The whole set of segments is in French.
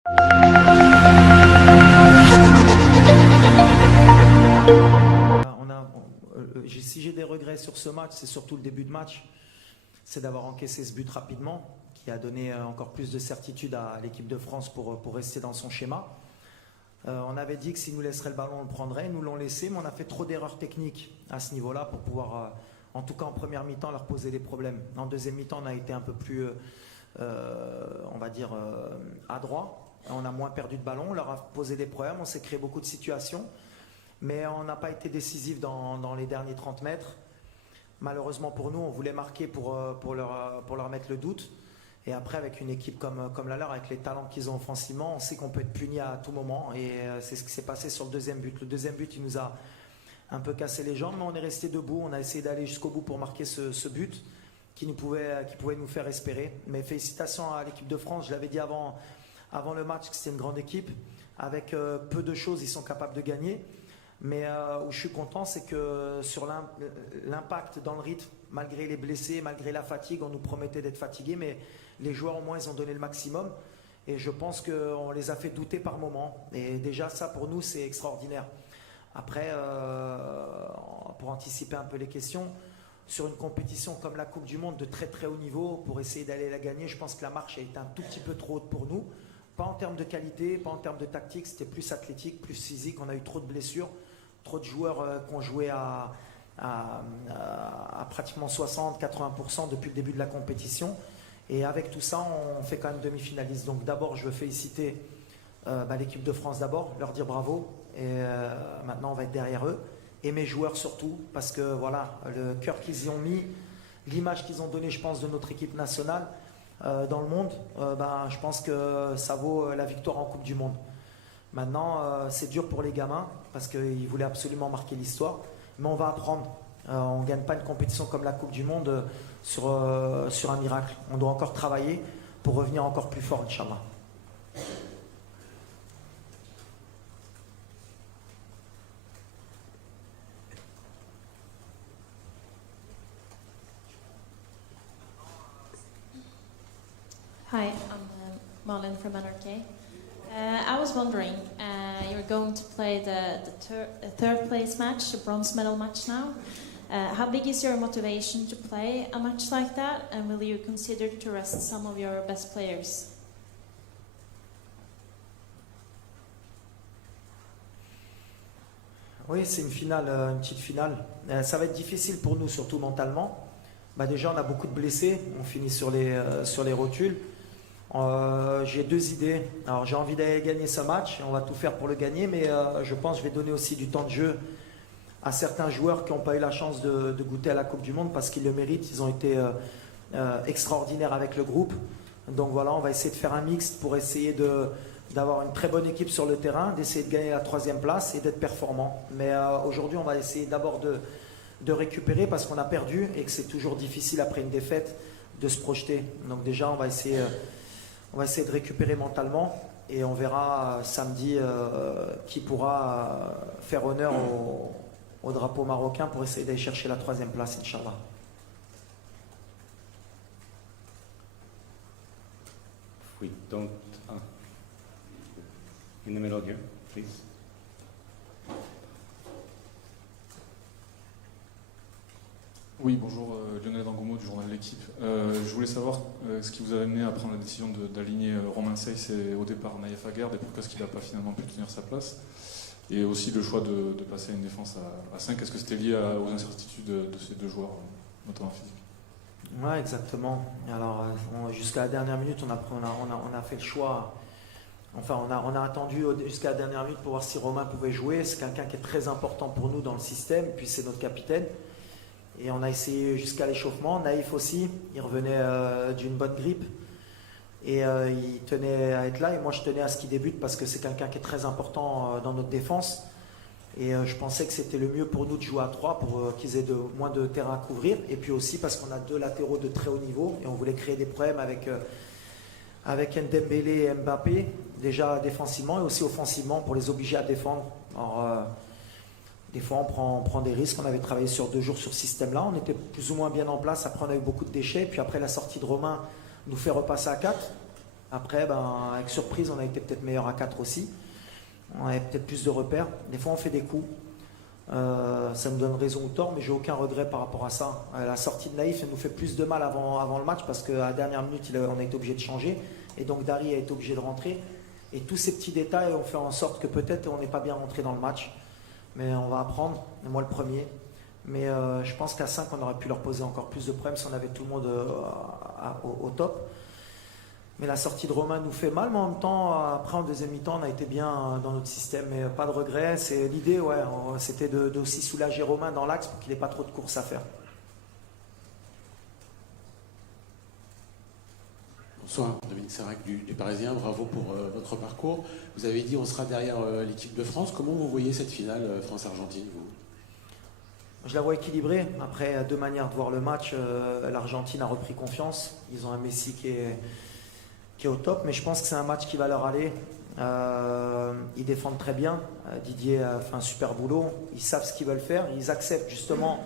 Si j'ai des regrets sur ce match, c'est surtout le début de match. C'est d'avoir encaissé ce but rapidement, qui a donné encore plus de certitude à l'équipe de France pour rester dans son schéma. On avait dit que s'ils nous laisseraient le ballon, on le prendrait. Ils nous l'ont laissé, mais on a fait trop d'erreurs techniques à ce niveau-là pour pouvoir, en tout cas en première mi-temps, leur poser des problèmes. En deuxième mi-temps, on a été un peu plus, on va dire, adroit. On a moins perdu de ballon, on leur a posé des problèmes, on s'est créé beaucoup de situations. Mais on n'a pas été décisif dans les derniers 30 mètres. Malheureusement pour nous, on voulait marquer pour leur mettre le doute. Et après, avec une équipe comme la leur, avec les talents qu'ils ont offensivement, on sait qu'on peut être puni à tout moment. Et c'est ce qui s'est passé sur le deuxième but. Le deuxième but, il nous a un peu cassé les jambes, mais on est resté debout. On a essayé d'aller jusqu'au bout pour marquer ce but qui pouvait nous faire espérer. Mais félicitations à l'équipe de France. Je l'avais dit avant le match que c'était une grande équipe. Avec peu de choses, ils sont capables de gagner. Mais où je suis content, c'est que sur l'impact dans le rythme, malgré les blessés, malgré la fatigue, on nous promettait d'être fatigués, mais les joueurs au moins ils ont donné le maximum. Et je pense qu'on les a fait douter par moments. Et déjà ça pour nous c'est extraordinaire. Après, pour anticiper un peu les questions, sur une compétition comme la Coupe du Monde de très très haut niveau, pour essayer d'aller la gagner, je pense que la marche a été un tout petit peu trop haute pour nous. Pas en termes de qualité, pas en termes de tactique, c'était plus athlétique, plus physique, on a eu trop de blessures. Trop de joueurs qui ont joué à pratiquement 60-80% depuis le début de la compétition. Et avec tout ça, on fait quand même demi-finaliste. Donc d'abord, je veux féliciter l'équipe de France d'abord, leur dire bravo. Et maintenant, on va être derrière eux. Et mes joueurs surtout, parce que voilà, le cœur qu'ils y ont mis, l'image qu'ils ont donnée, je pense, de notre équipe nationale dans le monde, je pense que ça vaut la victoire en Coupe du Monde. Maintenant, c'est dur pour les gamins parce qu'ils voulaient absolument marquer l'histoire. Mais on va apprendre. On ne gagne pas une compétition comme la Coupe du Monde sur un miracle. On doit encore travailler pour revenir encore plus fort, Inch'Allah. Hi, I'm Marlon from NRK. I was wondering, you're going to play the third place match, the bronze medal match now. How big is your motivation to play a match like that, and will you consider to rest some of your best players? Oui, c'est une finale, une petite finale. Ça va être difficile pour nous, surtout mentalement. Déjà, on a beaucoup de blessés, on finit sur les rotules. J'ai deux idées. Alors j'ai envie d'aller gagner ce match, on va tout faire pour le gagner, mais je pense que je vais donner aussi du temps de jeu à certains joueurs qui n'ont pas eu la chance de goûter à la Coupe du Monde parce qu'ils le méritent. Ils ont été extraordinaires avec le groupe. Donc voilà, on va essayer de faire un mixte pour essayer d'avoir une très bonne équipe sur le terrain, d'essayer de gagner la 3e place et d'être performant. Mais aujourd'hui, on va essayer d'abord de récupérer parce qu'on a perdu et que c'est toujours difficile après une défaite de se projeter. Donc déjà, on va essayer de récupérer mentalement et on verra samedi qui pourra faire honneur au drapeau marocain pour essayer d'aller chercher la 3e place, Inch'Allah. We don't... in the middle here, please. Oui, bonjour, Lionel Dangomo du journal L'Équipe. Je voulais savoir ce qui vous a amené à prendre la décision d'aligner Romain Saiss et au départ Naïef Aguerd et pourquoi est-ce qu'il n'a pas finalement pu tenir sa place. Et aussi le choix de passer à une défense à 5. Est-ce que c'était lié aux incertitudes de ces deux joueurs, notamment physiques? Ouais, exactement. Alors, jusqu'à la dernière minute, on a fait le choix. Enfin, on a attendu jusqu'à la dernière minute pour voir si Romain pouvait jouer. C'est quelqu'un qui est très important pour nous dans le système, puis c'est notre capitaine. Et on a essayé jusqu'à l'échauffement. Naïf aussi, il revenait d'une bonne grippe. Et il tenait à être là. Et moi, je tenais à ce qu'il débute parce que c'est quelqu'un qui est très important dans notre défense. Et je pensais que c'était le mieux pour nous de jouer à 3 pour qu'ils aient moins de terrain à couvrir. Et puis aussi parce qu'on a deux latéraux de très haut niveau. Et on voulait créer des problèmes avec Ndembélé et Mbappé, déjà défensivement et aussi offensivement pour les obliger à défendre. Alors, des fois, on prend des risques. On avait travaillé sur 2 jours sur ce système-là. On était plus ou moins bien en place. Après, on a eu beaucoup de déchets. Puis après, la sortie de Romain nous fait repasser à 4. Après, avec surprise, on a été peut-être meilleur à 4 aussi. On avait peut-être plus de repères. Des fois, on fait des coups. Ça me donne raison ou tort, mais j'ai aucun regret par rapport à ça. La sortie de Naïf, elle nous fait plus de mal avant le match parce qu'à la dernière minute, on a été obligé de changer. Et donc, Dari a été obligé de rentrer. Et tous ces petits détails ont fait en sorte que peut-être on n'est pas bien rentré dans le match. Mais on va apprendre. Et moi, le premier. Mais je pense qu'à 5, on aurait pu leur poser encore plus de problèmes si on avait tout le monde au top. Mais la sortie de Romain nous fait mal, mais en même temps, après en deuxième mi-temps, on a été bien dans notre système, mais pas de regret. C'est l'idée, c'était d'aussi soulager Romain dans l'axe pour qu'il n'ait pas trop de courses à faire. Bonsoir, Dominique Serac du Parisien, bravo pour votre parcours. Vous avez dit on sera derrière l'équipe de France. Comment vous voyez cette finale France-Argentine, vous ? Je la vois équilibrée. Après, deux manières de voir le match. L'Argentine a repris confiance. Ils ont un Messi qui est au top, mais je pense que c'est un match qui va leur aller. Ils défendent très bien. Didier a fait un super boulot. Ils savent ce qu'ils veulent faire. Ils acceptent justement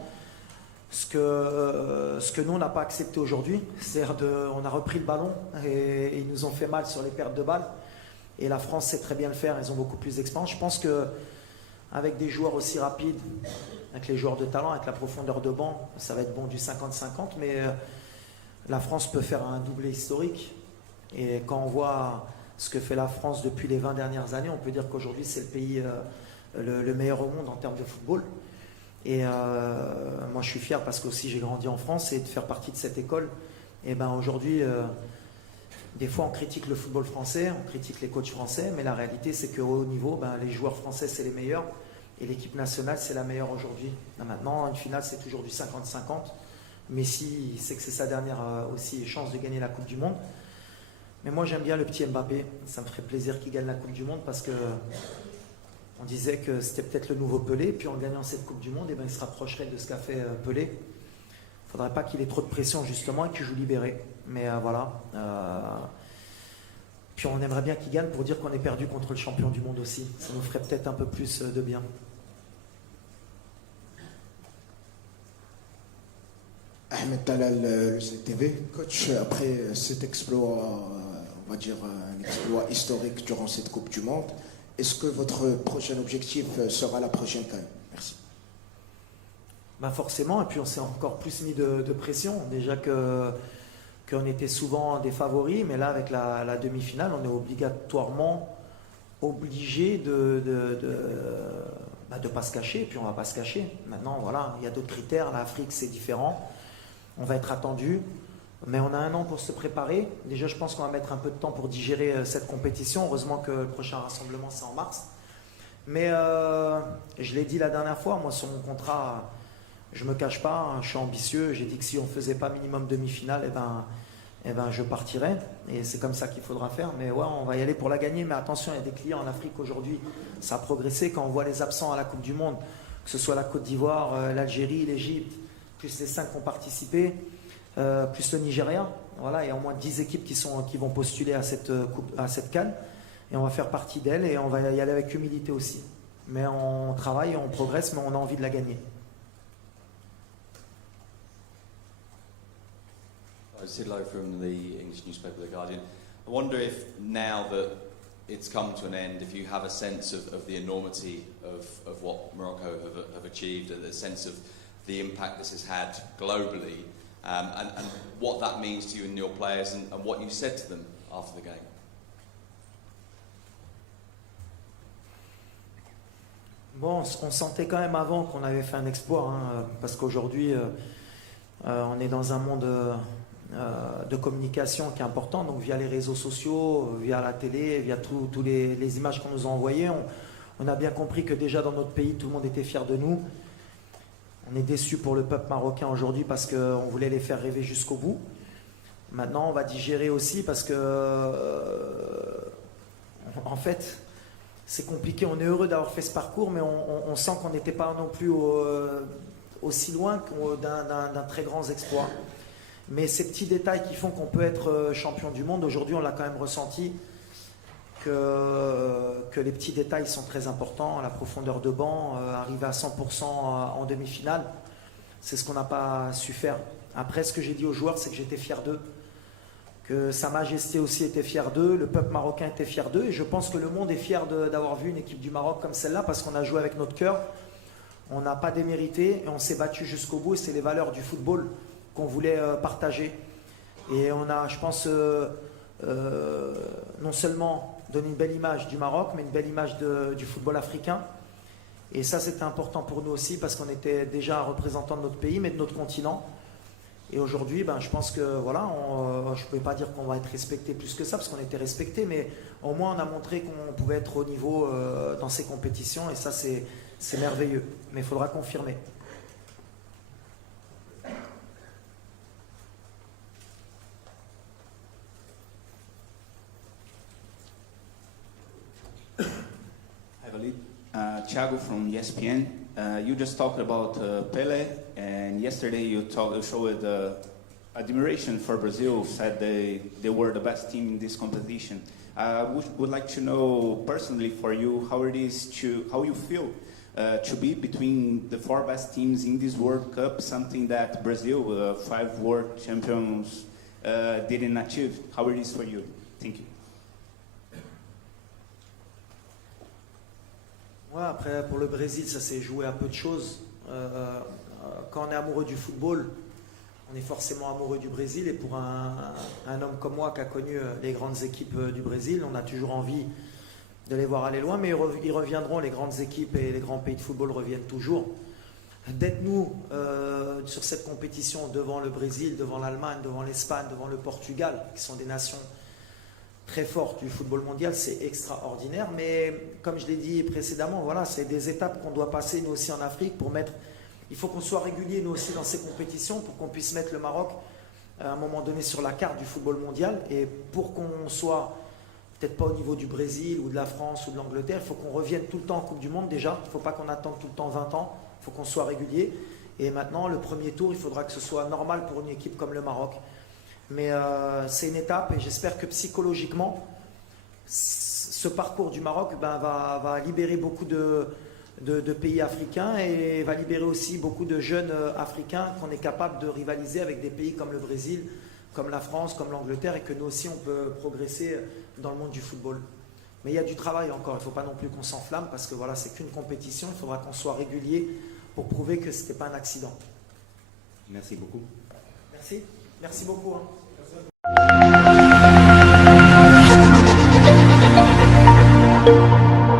ce que nous, on n'a pas accepté aujourd'hui. C'est-à-dire on a repris le ballon et ils nous ont fait mal sur les pertes de balles. Et la France sait très bien le faire. Ils ont beaucoup plus d'expérience. Je pense qu'avec des joueurs aussi rapides, avec les joueurs de talent, avec la profondeur de banc, ça va être bon du 50-50. Mais la France peut faire un doublé historique. Et quand on voit ce que fait la France depuis les 20 dernières années, on peut dire qu'aujourd'hui c'est le pays le meilleur au monde en termes de football. Et moi je suis fier parce qu'aussi j'ai grandi en France et de faire partie de cette école. Et aujourd'hui, des fois on critique le football français, on critique les coachs français, mais la réalité c'est qu'au haut niveau, les joueurs français c'est les meilleurs et l'équipe nationale c'est la meilleure aujourd'hui. Maintenant, une finale c'est toujours du 50-50. Messi il sait que c'est sa dernière aussi chance de gagner la Coupe du Monde. Mais moi j'aime bien le petit Mbappé, ça me ferait plaisir qu'il gagne la Coupe du Monde parce que on disait que c'était peut-être le nouveau Pelé, puis en gagnant cette Coupe du Monde, il se rapprocherait de ce qu'a fait Pelé. Il ne faudrait pas qu'il ait trop de pression justement et qu'il joue libéré. Mais voilà. Puis on aimerait bien qu'il gagne pour dire qu'on est perdu contre le champion du monde aussi. Ça nous ferait peut-être un peu plus de bien. Ahmed Talal, le CTV. Coach, après cet exploit, on va dire un exploit historique durant cette Coupe du Monde, est-ce que votre prochain objectif sera la prochaine CAN? Merci. Forcément, et puis on s'est encore plus mis de pression. Déjà qu'on était souvent des favoris, mais là avec la demi-finale, on est obligatoirement obligé de pas se cacher, et puis on ne va pas se cacher. Maintenant, voilà, il y a d'autres critères. L'Afrique, c'est différent. On va être attendu, mais on a un an pour se préparer. Déjà, je pense qu'on va mettre un peu de temps pour digérer cette compétition. Heureusement que le prochain rassemblement, c'est en mars. Mais je l'ai dit la dernière fois, moi, sur mon contrat, je ne me cache pas, je suis ambitieux. J'ai dit que si on ne faisait pas minimum demi-finale, je partirais. Et c'est comme ça qu'il faudra faire. Mais ouais, on va y aller pour la gagner. Mais attention, il y a des clients en Afrique aujourd'hui. Ça a progressé. Quand on voit les absents à la Coupe du Monde, que ce soit la Côte d'Ivoire, l'Algérie, l'Égypte, plus les 5 qui ont participé, plus le Nigeria. Voilà, il y a au moins 10 équipes qui vont postuler à cette CAN. Et on va faire partie d'elle et on va y aller avec humilité aussi. Mais on travaille, on progresse, mais on a envie de la gagner. Sid Lowe from the English newspaper The Guardian. I wonder if now that it's come to an end, if you have a sense of the enormity of what Morocco have achieved, and the sense of the impact this has had globally, and what that means to you and your players, and what you said to them after the game. Bon, on sentait quand même avant qu'on avait fait un exploit, parce qu'aujourd'hui, on est dans un monde de communication qui est important, donc via les réseaux sociaux, via la télé, via tous les images qu'on nous a envoyées, on a bien compris que déjà dans notre pays, tout le monde était fier de nous. On est déçus pour le peuple marocain aujourd'hui parce qu'on voulait les faire rêver jusqu'au bout. Maintenant, on va digérer aussi parce que, en fait, c'est compliqué. On est heureux d'avoir fait ce parcours, mais on sent qu'on n'était pas non plus aussi loin d'un très grand exploit. Mais ces petits détails qui font qu'on peut être champion du monde, aujourd'hui, on l'a quand même ressenti que les petits détails sont très importants. La profondeur de banc, arriver à 100% en demi-finale, c'est ce qu'on n'a pas su faire. Après, ce que j'ai dit aux joueurs, c'est que j'étais fier d'eux. que Sa Majesté aussi était fier d'eux, le peuple marocain était fier d'eux, et je pense que le monde est fier d'avoir vu une équipe du Maroc comme celle-là, parce qu'on a joué avec notre cœur, on n'a pas démérité, et on s'est battu jusqu'au bout, et c'est les valeurs du football qu'on voulait partager. Et on a, je pense, non seulement donné une belle image du Maroc, mais une belle image du football africain. Et ça, c'était important pour nous aussi, parce qu'on était déjà un représentant de notre pays, mais de notre continent. Et aujourd'hui, je pense que voilà, je ne pouvais pas dire qu'on va être respecté plus que ça, parce qu'on était respecté, mais au moins on a montré qu'on pouvait être au niveau dans ces compétitions, et ça c'est merveilleux. Mais il faudra confirmer. Hi, Walid. Thiago from ESPN. You just talked about Pele, and yesterday you showed admiration for Brazil, said they were the best team in this competition. Would like to know personally for you how you feel to be between the 4 best teams in this World Cup, something that Brazil, 5 world champions, didn't achieve. How it is for you? Thank you. Ouais, après, pour le Brésil, ça s'est joué à peu de choses. Quand on est amoureux du football, on est forcément amoureux du Brésil. Et pour un homme comme moi qui a connu les grandes équipes du Brésil, on a toujours envie de les voir aller loin. Mais ils reviendront, les grandes équipes et les grands pays de football reviennent toujours. D'être nous sur cette compétition devant le Brésil, devant l'Allemagne, devant l'Espagne, devant le Portugal, qui sont des nations très forte du football mondial, c'est extraordinaire, mais comme je l'ai dit précédemment, voilà, c'est des étapes qu'on doit passer nous aussi en Afrique pour mettre, il faut qu'on soit régulier nous aussi dans ces compétitions pour qu'on puisse mettre le Maroc à un moment donné sur la carte du football mondial, et pour qu'on soit peut-être pas au niveau du Brésil ou de la France ou de l'Angleterre, il faut qu'on revienne tout le temps en Coupe du Monde déjà, il ne faut pas qu'on attende tout le temps 20 ans, il faut qu'on soit régulier, et maintenant le premier tour, il faudra que ce soit normal pour une équipe comme le Maroc. Mais c'est une étape, et j'espère que psychologiquement, ce parcours du Maroc va libérer beaucoup de pays africains, et va libérer aussi beaucoup de jeunes africains qu'on est capable de rivaliser avec des pays comme le Brésil, comme la France, comme l'Angleterre, et que nous aussi on peut progresser dans le monde du football. Mais il y a du travail encore, il ne faut pas non plus qu'on s'enflamme, parce que voilà, c'est qu'une compétition, il faudra qu'on soit régulier pour prouver que ce n'était pas un accident. Merci beaucoup. Merci beaucoup.